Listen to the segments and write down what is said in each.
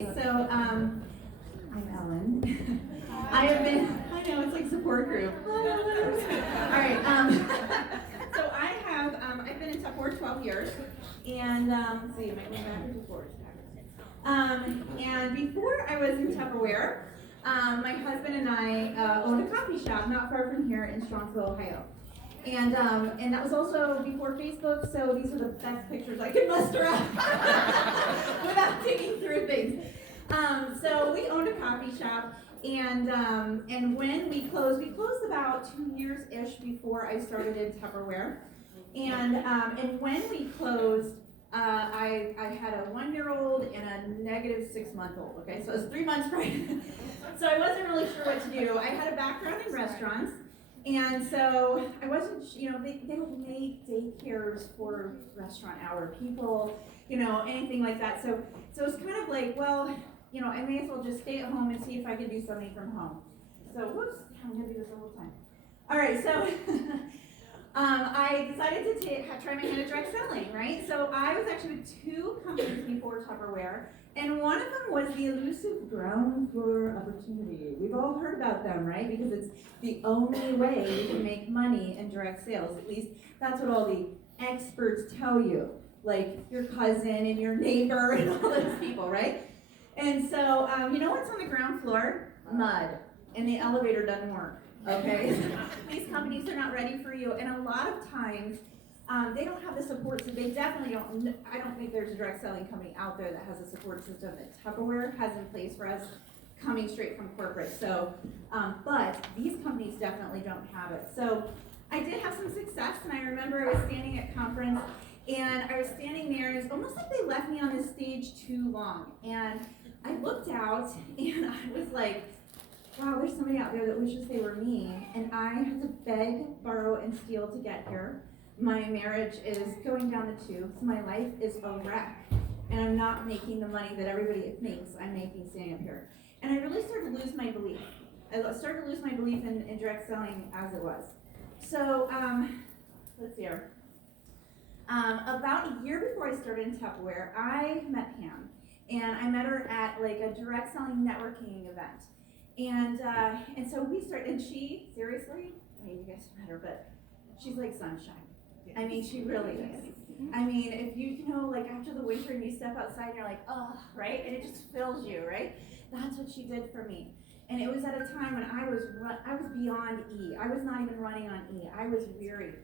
I'm Ellen. I know, it's like support group. All right, I've been in Tupperware 12 years, and, let's see, am I going backwards or forwards? And before I was in Tupperware, my husband and I owned a coffee shop not far from here in Strongsville, Ohio. And that was also before Facebook, so these are the best pictures I could muster up without digging through things. So we owned a coffee shop, and when we closed about 2 years-ish before I started in Tupperware. And when we closed, I had a 1-year-old and a negative 6-month-old, okay? So I was 3 months pregnant. So I wasn't really sure what to do. I had a background in restaurants, and so I wasn't, they don't make daycares for restaurant hour people, anything like that. So it's kind of like, well, I may as well just stay at home and see if I can do something from home. So, whoops, I'm gonna do this the whole time. All right, so I decided to try my hand at direct selling, right? So I was actually with 2 companies before Tupperware, and one of them was the elusive ground floor opportunity. We've all heard about them, right? Because it's the only way you can make money in direct sales. At least that's what all the experts tell you, like your cousin and your neighbor and all those people, right? And so, you know what's on the ground floor? Mud. And the elevator doesn't work, okay? These companies are not ready for you. And a lot of times, they don't have the support, so they definitely don't, I don't think there's a direct selling company out there that has a support system that Tupperware has in place for us coming straight from corporate. So, but these companies definitely don't have it. So I did have some success, and I remember I was standing at conference, and I was standing there, and it was almost like they left me on this stage too long. And I looked out, and I was like, wow, there's somebody out there that wishes they were me. And I had to beg, borrow, and steal to get here. My marriage is going down the tubes. My life is a wreck. And I'm not making the money that everybody thinks I'm making standing up here. And I really started to lose my belief. I started to lose my belief in direct selling as it was. So, let's see here. About a year before I started in Tupperware, I met Pam. And I met her at like a direct selling networking event. And so we started, and she, seriously, I mean, you guys met her, but she's like sunshine. I mean, she really is. I mean, if like after the winter and you step outside and you're like, oh, right? And it just fills you, right? That's what she did for me. And it was at a time when I was beyond E. I was not even running on E. I was weary.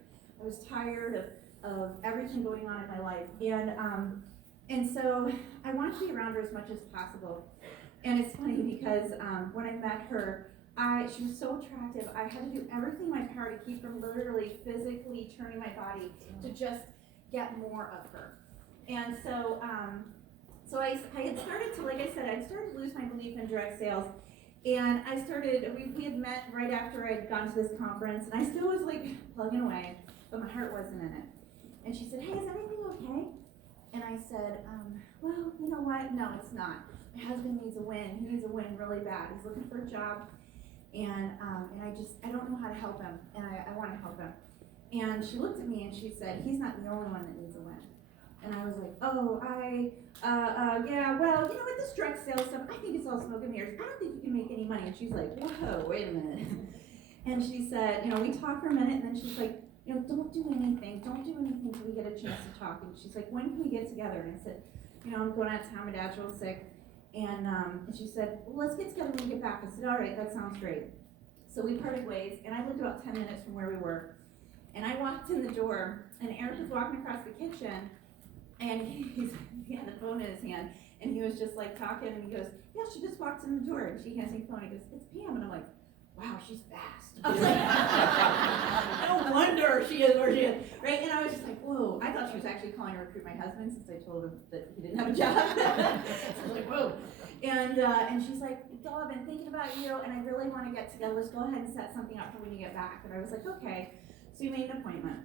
I was tired of everything going on in my life. And so I wanted to be around her as much as possible. And it's funny because when I met her, she was so attractive. I had to do everything in my power to keep from literally physically turning my body to just get more of her. And so, I had started to, like I said, I'd started to lose my belief in direct sales. And we had met right after I'd gone to this conference, and I still was like plugging away, but my heart wasn't in it. And she said, hey, is everything okay? And I said, well, you know what? No, it's not. My husband needs a win. He needs a win really bad. He's looking for a job, and I don't know how to help him, and I want to help him. And she looked at me and she said, he's not the only one that needs a win. And I was like, oh, yeah, well, with this direct sales stuff, I think it's all smoke and mirrors. I don't think you can make any money. And she's like, whoa, wait a minute. And she said, we talked for a minute, and then she's like, don't do anything. Don't do anything until we get a chance to talk. And she's like, when can we get together? And I said, I'm going out of town. My dad's real sick. And she said, well, let's get together when we get back. I said, all right, that sounds great. So we parted ways, and I lived about 10 minutes from where we were. And I walked in the door, and Eric was walking across the kitchen, and he had the phone in his hand, and he was just like talking, and he goes, yeah, she just walked in the door, and she hands me the phone. He goes, it's Pam. And I'm like, wow, she's fast. I was like, no wonder she is where she is, right? And I was just like, whoa. I thought she was actually calling to recruit my husband since I told him that he didn't have a job. So I was like, whoa. And she's like, Dol, I've been thinking about you, and I really want to get together. Let's go ahead and set something up for when you get back. And I was like, okay. So we made an appointment.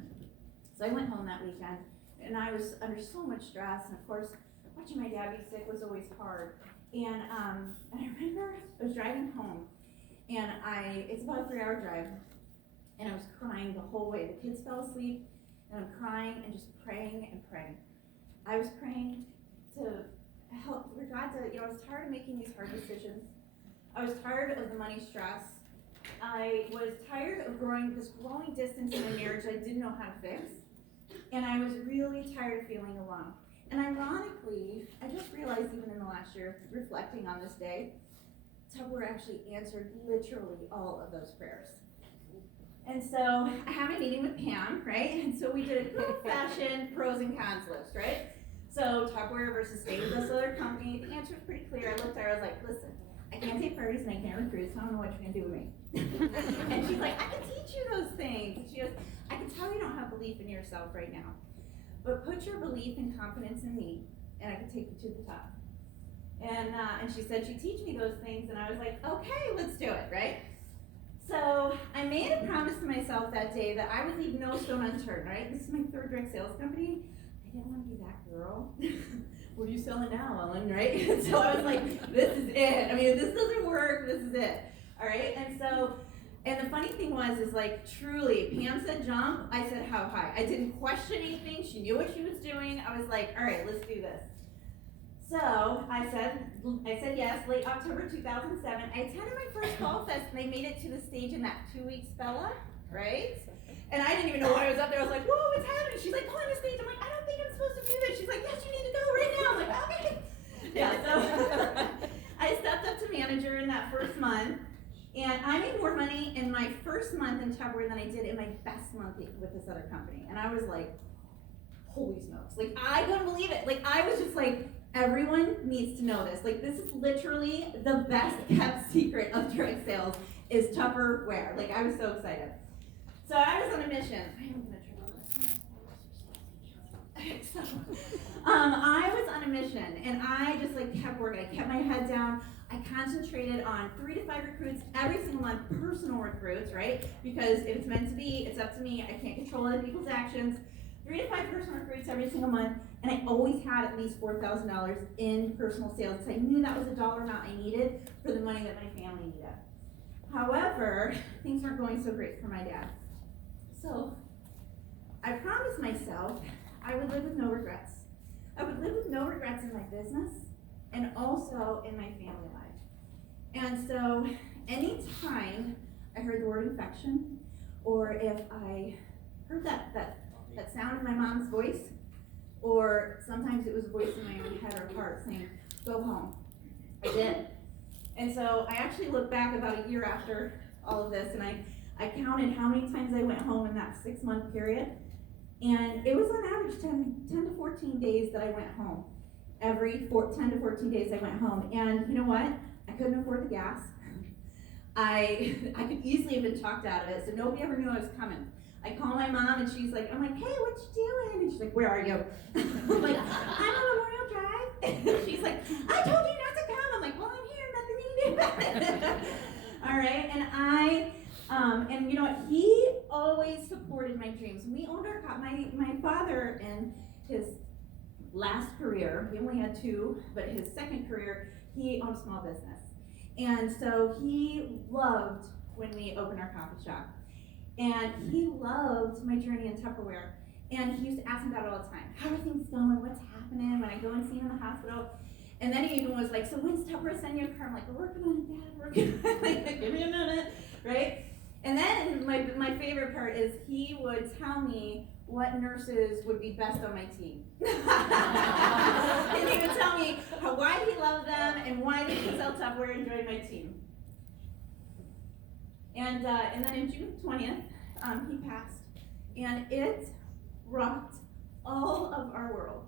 So I went home that weekend, and I was under so much stress. And of course, watching my dad be sick was always hard. And I remember I was driving home, and it's about a 3-hour drive, and I was crying the whole way. The kids fell asleep, and I'm crying and just praying and praying. I was praying to help for God to, I was tired of making these hard decisions. I was tired of the money stress. I was tired of this growing distance in my marriage I didn't know how to fix. And I was really tired of feeling alone. And ironically, I just realized even in the last year, reflecting on this day, Tupperware actually answered literally all of those prayers. And so I had a meeting with Pam, right? And so we did a good fashion pros and cons list, right? So Tupperware versus stay with this other company. The answer was pretty clear. I looked at her, I was like, listen, I can't take parties and I can't recruit, so I don't know what you're gonna do with me. And she's like, I can teach you those things. And she goes, I can tell you don't have belief in yourself right now, but put your belief and confidence in me, and I can take you to the top. And she said she'd teach me those things, and I was like, okay, let's do it, right? So I made a promise to myself that day that I would leave no stone unturned, right? This is my third direct sales company. I didn't want to be that girl. What are you selling now, Ellen, right? And so I was like, this is it. I mean, if this doesn't work, this is it, all right? And the funny thing is like, truly, Pam said jump, I said how high. I didn't question anything. She knew what she was doing. I was like, all right, let's do this. So I said yes, late October 2007. I attended my first Fall Fest, and I made it to the stage in that 2-week spella, right? And I didn't even know why I was up there. I was like, whoa, what's happening? She's like, go on the stage. I'm like, I don't think I'm supposed to do this. She's like, yes, you need to go right now. I'm like, okay. Yeah, so I stepped up to manager in that first month, and I made more money in my first month in Tupperware than I did in my best month with this other company. And I was like, holy smokes. Like, I couldn't believe it. Like, I was just like, everyone needs to know this. Like, this is literally the best kept secret of direct sales is Tupperware. Like, I was so excited. So I was on a mission. I am gonna turn on this. So, I was on a mission, and I just like kept working. I kept my head down. I concentrated on 3 to 5 recruits every single month, personal recruits, right? Because if it's meant to be, it's up to me. I can't control other people's actions. 3 to 5 personal recruits every single month, and I always had at least $4,000 in personal sales because I knew that was a dollar amount I needed for the money that my family needed. However, things weren't going so great for my dad. So I promised myself I would live with no regrets. I would live with no regrets in my business and also in my family life. And so anytime I heard the word infection, or if I heard that sound in my mom's voice, or sometimes it was a voice in my own head or heart saying, go home, I did. And so I actually looked back about a year after all of this, and I counted how many times I went home in that 6-month period, and it was on average 10 to 14 days that I went home. Every 10 to 14 days I went home, and you know what? I couldn't afford the gas. I could easily have been talked out of it, so nobody ever knew I was coming. I call my mom, and she's like, I'm like, hey, what you doing? And she's like, where are you? I'm like, I'm on Memorial Drive. And she's like, I told you not to come. I'm like, well, I'm here, nothing you can do about it. All right, and you know what? He always supported my dreams. We owned our my father in his last career, he only had 2, but his second career, he owned a small business. And so he loved when we opened our coffee shop. And he loved my journey in Tupperware. And he used to ask me about it all the time. How are things going? What's happening? When I go and see him in the hospital. And then he even was like, so when's Tupperware sending you a car? I'm like, we're working on it, Dad, working on it. Like, give me a minute, right? And then my favorite part is he would tell me what nurses would be best on my team. And he would tell me why he loved them and why they could sell Tupperware and join my team. And then in June 20th, he passed, and it rocked all of our world.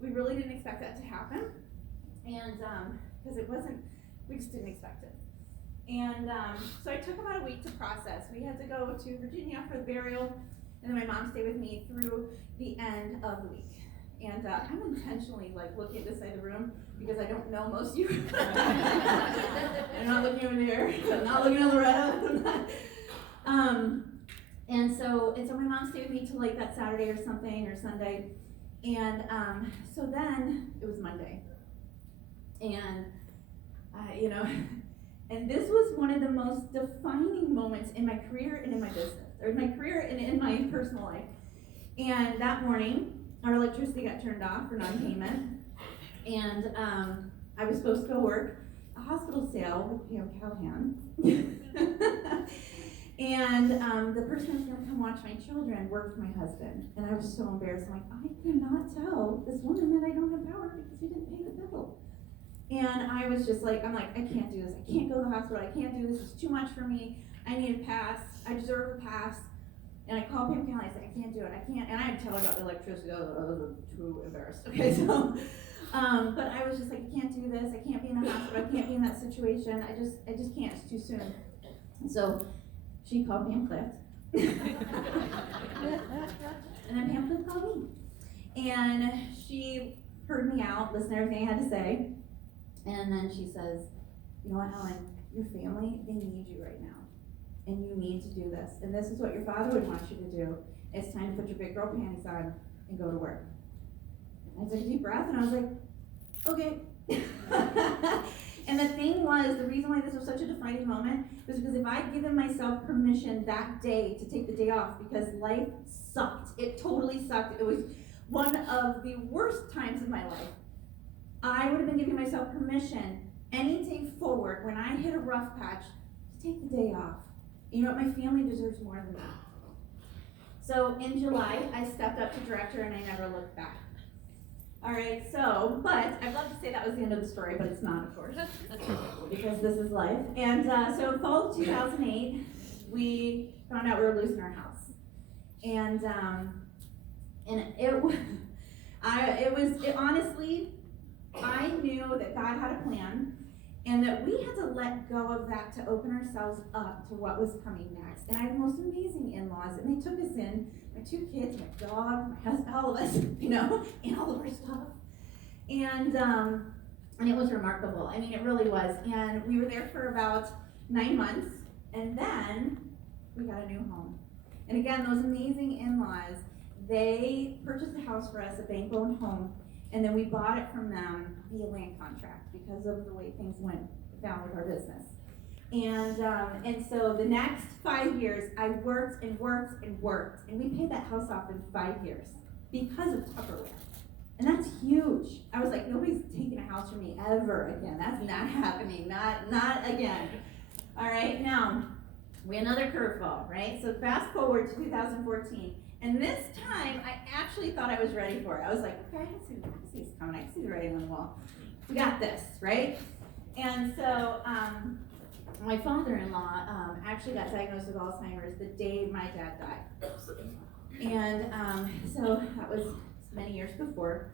We really didn't expect that to happen, and because we just didn't expect it. And so I took about a week to process. We had to go to Virginia for the burial, and then my mom stayed with me through the end of the week. And I'm intentionally like looking at this side of the room because I don't know most of you. I'm not looking over there. I'm not looking on the right. And so my mom stayed with me till like that Saturday or something or Sunday. And so then it was Monday. And and this was one of the most defining moments in my career and in my business, or in my career and in my personal life. And that morning, our electricity got turned off for non-payment. And I was supposed to go work a hospital sale with Pam Callahan. And the person who was going to come watch my children worked for my husband. And I was so embarrassed. I'm like, I cannot tell this woman that I don't have power because she didn't pay the bill. And I was just like, I can't do this. I can't go to the hospital. I can't do this. It's too much for me. I need a pass. I deserve a pass. And I called Pam Callahan. I said, I can't do it. I can't. And I had to tell her about the electricity. I was too embarrassed. Okay, so, but I was just like, I can't do this. I can't be in the hospital. I can't be in that situation. I just can't. It's too soon. So she called Pam Clift. And then Pam Clift called me. And she heard me out, listened to everything I had to say. And then she says, you know what, Ellen, your family, they need you right now. And you need to do this. And this is what your father would want you to do. It's time to put your big girl panties on and go to work. I took a deep breath and I was like, okay. And the thing was, the reason why this was such a defining moment was because if I'd given myself permission that day to take the day off, because life sucked. It totally sucked. It was one of the worst times of my life. I would have been giving myself permission any day forward when I hit a rough patch to take the day off. You know what? My family deserves more than that. So in July, I stepped up to director and I never looked back. All right, so, but I'd love to say that was the end of the story, but it's not, of course, because this is life. And so fall of 2008, we found out we were losing our house. And honestly, I knew that God had a plan and that we had to let go of that to open ourselves up to what was coming next. And I had the most amazing in-laws, and they took us in, my 2 kids, my dog, my husband, all of us, and all of our stuff. And it was remarkable. I mean, it really was. And we were there for about 9 months, and then we got a new home. And again, those amazing in-laws, they purchased a house for us, a bank-owned home, and then we bought it from them via land contract because of the way things went down with our business. And so the next 5 years, I worked and worked and worked, and we paid that house off in 5 years because of Tupperware. And that's huge. I was like, nobody's taking a house from me ever again. That's not happening, not again. All right, now, we had another curveball, right? So fast forward to 2014. And this time, I actually thought I was ready for it. I was like, okay, I can see this coming. I can see the writing on the wall. We got this, right? And so my father-in-law actually got diagnosed with Alzheimer's the day my dad died. And so that was many years before,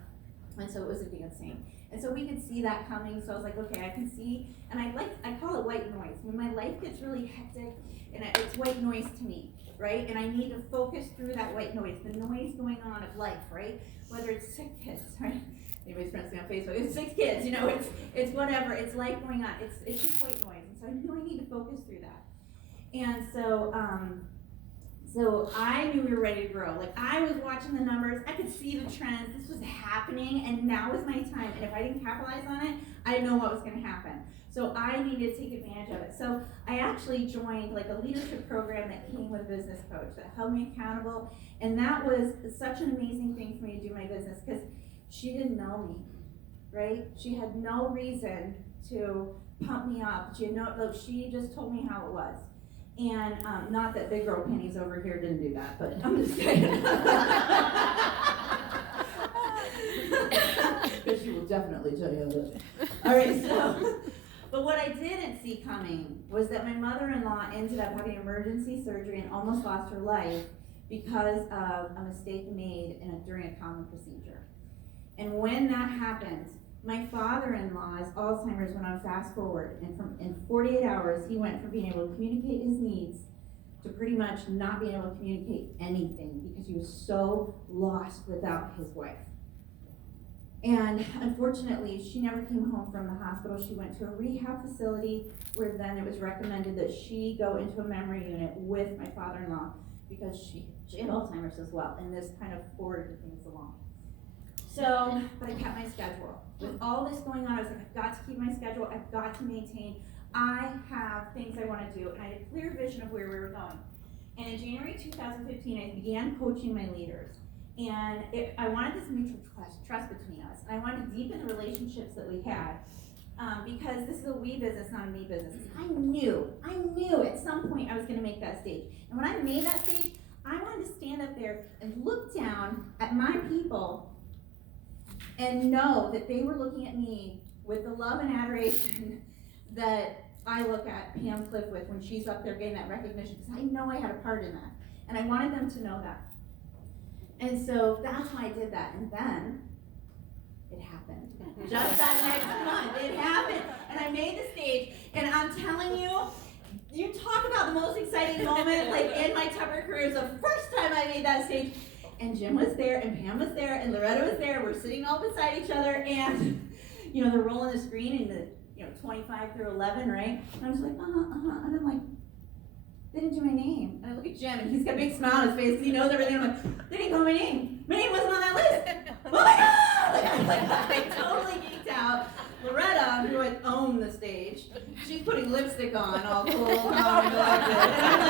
and so it was advancing. And so we could see that coming, so I was like, okay, I can see, and I call it white noise. When my life gets really hectic, and it's white noise to me, right? And I need to focus through that white noise, the noise going on of life, right? Whether it's sick kids, right? Anybody's friends me on Facebook, it's 6 kids, it's whatever, it's life going on, it's just white noise. And so I knew I need to focus through that. And so, so I knew we were ready to grow. Like, I was watching the numbers, I could see the trends, this was happening, and now was my time. And if I didn't capitalize on it, I didn't know what was gonna happen. So I needed to take advantage of it. So I actually joined like a leadership program that came with a business coach that held me accountable. And that was such an amazing thing for me to do my business, because she didn't know me, right? She had no reason to pump me up. She just told me how it was. And not that big girl pennies over here didn't do that, but I'm just saying. Because she will definitely tell you that. All right, so, but what I didn't see coming was that my mother-in-law ended up having emergency surgery and almost lost her life because of a mistake made during a common procedure. And when that happened, my father-in-law's Alzheimer's went on fast forward, and in 48 hours, he went from being able to communicate his needs to pretty much not being able to communicate anything because he was so lost without his wife. And unfortunately, she never came home from the hospital. She went to a rehab facility where then it was recommended that she go into a memory unit with my father-in-law because she had Alzheimer's as well, and this kind of forwarded things along. So, but I kept my schedule. With all this going on, I was like, I've got to keep my schedule, I've got to maintain. I have things I want to do, and I had a clear vision of where we were going. And in January 2015, I began coaching my leaders. And I wanted this mutual trust between us. And I wanted to deepen the relationships that we had. Because this is a we business, not a me business. I knew at some point I was going to make that stage. And when I made that stage, I wanted to stand up there and look down at my people and know that they were looking at me with the love and adoration that I look at Pam Cliff with when she's up there getting that recognition, because I know I had a part in that. And I wanted them to know that. And so that's why I did that. And then it happened. Just that next month, it happened. And I made the stage. And I'm telling you, you talk about the most exciting moment, like in my Tupper career. It was the first time I made that stage. And Jim was there, and Pam was there, and Loretta was there. We're sitting all beside each other, and they're rolling the screen in the 25 through 11, right? And I was like, and I'm like, they didn't do my name. And I look at Jim, and he's got a big smile on his face because he knows everything. I'm like, they didn't call my name. My name wasn't on that list. Oh my God! I totally geeked out. Loretta, who had owned the stage, she's putting lipstick on, all cool, calm, and collected. And I'm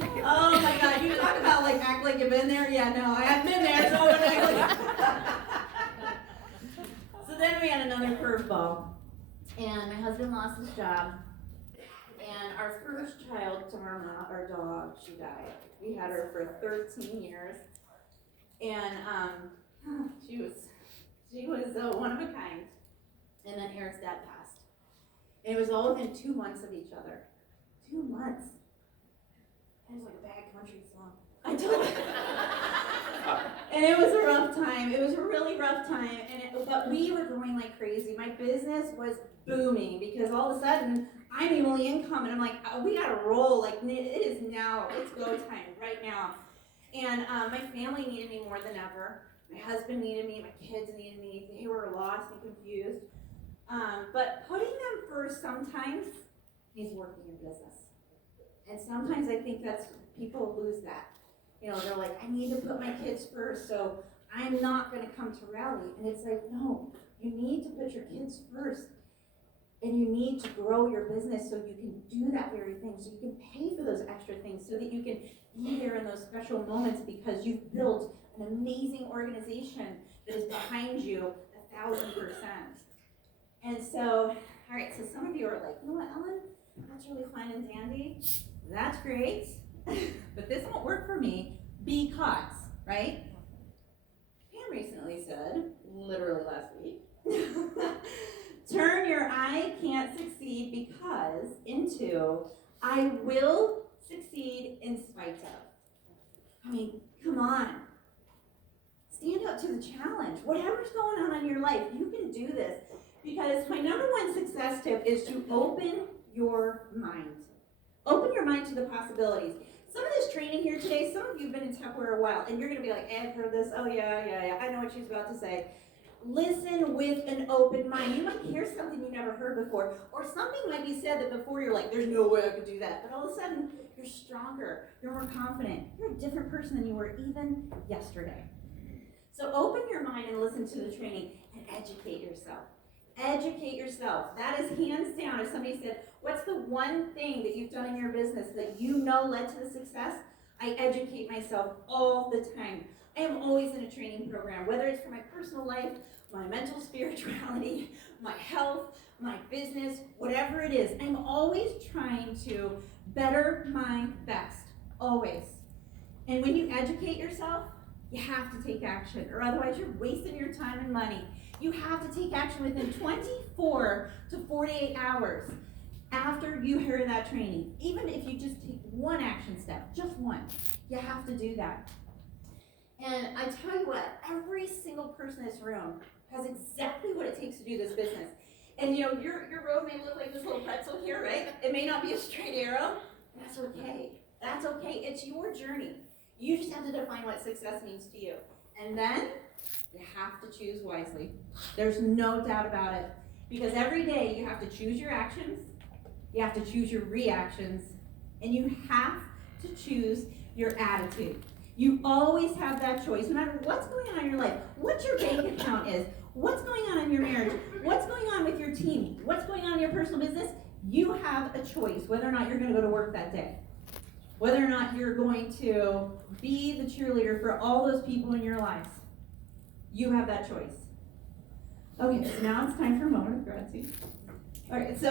like, oh my God, you talk about act like you've been there? Yeah, no, I haven't been there, so I wouldn't act like. So then we had another curveball, and my husband lost his job, and our first child, Dharma, our dog, she died. We had her for 13 years, and she was one of a kind. And then Eric's dad passed, and it was all within 2 months of each other. 2 months. It was like a bad country song. I told you. And it was a rough time. It was a really rough time. But we were growing like crazy. My business was booming because all of a sudden I'm the only income, and I'm like, oh, we gotta roll. Like, it is now. It's go time right now. And my family needed me more than ever. My husband needed me. My kids needed me. They were lost and confused. But putting them first sometimes means working your business. And sometimes I think that's, people lose that. They're like, I need to put my kids first, so I'm not going to come to rally. And it's like, no, you need to put your kids first. And you need to grow your business so you can do that very thing, so you can pay for those extra things, so that you can be there in those special moments because you've built an amazing organization that is behind you 1,000%. And so, all right, so some of you are like, you know what, Ellen, that's really fine and dandy. That's great, but this won't work for me because, right? Pam recently said, literally last week, turn your I can't succeed because into I will succeed in spite of. I mean, come on. Stand up to the challenge. Whatever's going on in your life, you can do this. Because my number one success tip is to open your mind. Open your mind to the possibilities. Some of this training here today, some of you have been in Tupperware a while, and you're going to be like, I've heard this. Oh, yeah, I know what she's about to say. Listen with an open mind. You might hear something you never heard before, or something might be said that before you're like, there's no way I could do that. But all of a sudden, you're stronger, you're more confident, you're a different person than you were even yesterday. So open your mind and listen to the training and educate yourself. Educate yourself. That is hands down. If somebody said, what's the one thing that you've done in your business that you know led to the success? I educate myself all the time. I am always in a training program, whether it's for my personal life, my mental spirituality, my health, my business, whatever it is. I'm always trying to better my best, always. And when you educate yourself, you have to take action, or otherwise you're wasting your time and money. You have to take action within 24 to 48 hours after you hear that training. Even if you just take one action step, just one, you have to do that. And I tell you what, every single person in this room has exactly what it takes to do this business. And your road may look like this little pretzel here, right? It may not be a straight arrow. That's okay. That's okay. It's your journey. You just have to define what success means to you. And then you have to choose wisely. There's no doubt about it. Because every day you have to choose your actions, you have to choose your reactions, and you have to choose your attitude. You always have that choice, no matter what's going on in your life, what your bank account is, what's going on in your marriage, what's going on with your team, what's going on in your personal business. You have a choice whether or not you're going to go to work that day. whether or not you're going to be the cheerleader for all those people in your lives. You have that choice. Okay, so now it's time for a moment of gratitude. All right, so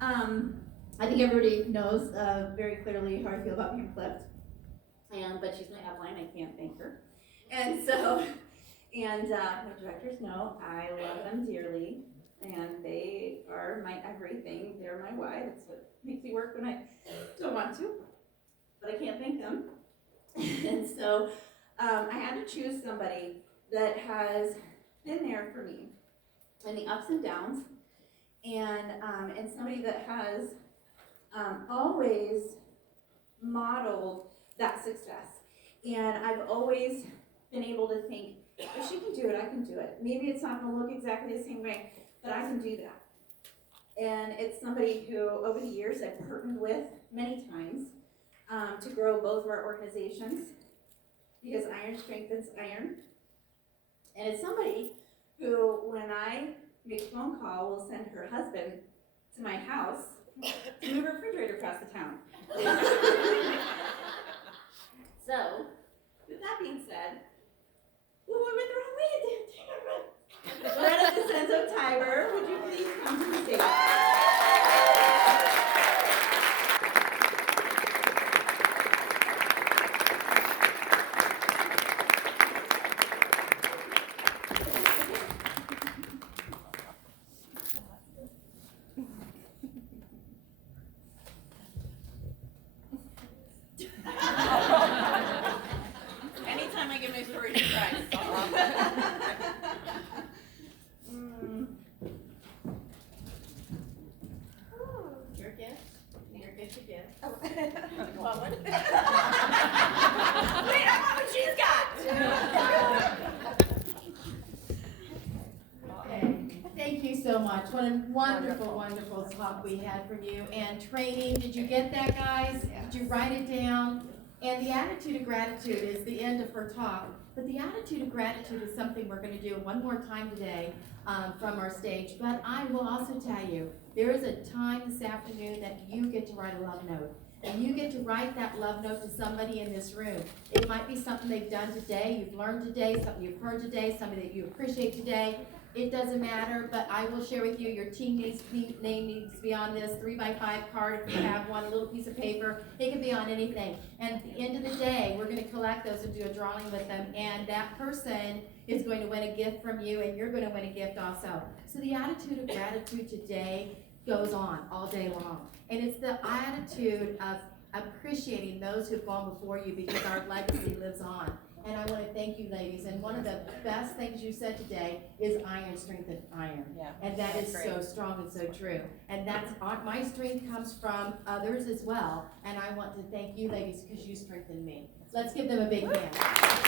I think everybody knows very clearly how I feel about being flipped. But she's my upline, I can't thank her. And so, my directors know I love them dearly, and they are my everything. They're my why. That's what makes me work when I don't want to, but I can't thank them. And so, I had to choose somebody that has been there for me in the ups and downs, and somebody that has always modeled that success. And I've always been able to think, if she can do it, I can do it. Maybe it's not going to look exactly the same way, but I can do that. And it's somebody who, over the years, I've partnered with many times to grow both of our organizations, because iron strengthens iron. And it's somebody who, when I make a phone call, will send her husband to my house to move a refrigerator across the town. So, with that being said, we went the wrong way. Loretta DeCenzo Tiber, would you please come to the stage? Anytime I give my story, she cries. Your gift. Your gift to give. Want one? Wait, I want what she's got. Okay. Thank you so much. What a wonderful, wonderful talk we had from you. And training, did you get that, guys? Did you write it down? And the attitude of gratitude is the end of her talk. But the attitude of gratitude is something we're going to do one more time today from our stage. But I will also tell you, there is a time this afternoon that you get to write a love note. And you get to write that love note to somebody in this room. It might be something they've done today, you've learned today, something you've heard today, somebody that you appreciate today. It doesn't matter, but I will share with you, your team name needs to be on this 3x5 card if you have one, a little piece of paper. It can be on anything. And at the end of the day, we're going to collect those and do a drawing with them, and that person is going to win a gift from you, and you're going to win a gift also. So the attitude of gratitude today goes on all day long. And it's the attitude of appreciating those who've gone before you, because our legacy lives on. And I want to thank you, ladies. And one of the best things you said today is iron strengthens iron. Yeah, and that is so strong and so true. And that's my strength comes from others as well. And I want to thank you, ladies, because you strengthened me. Let's give them a big hand.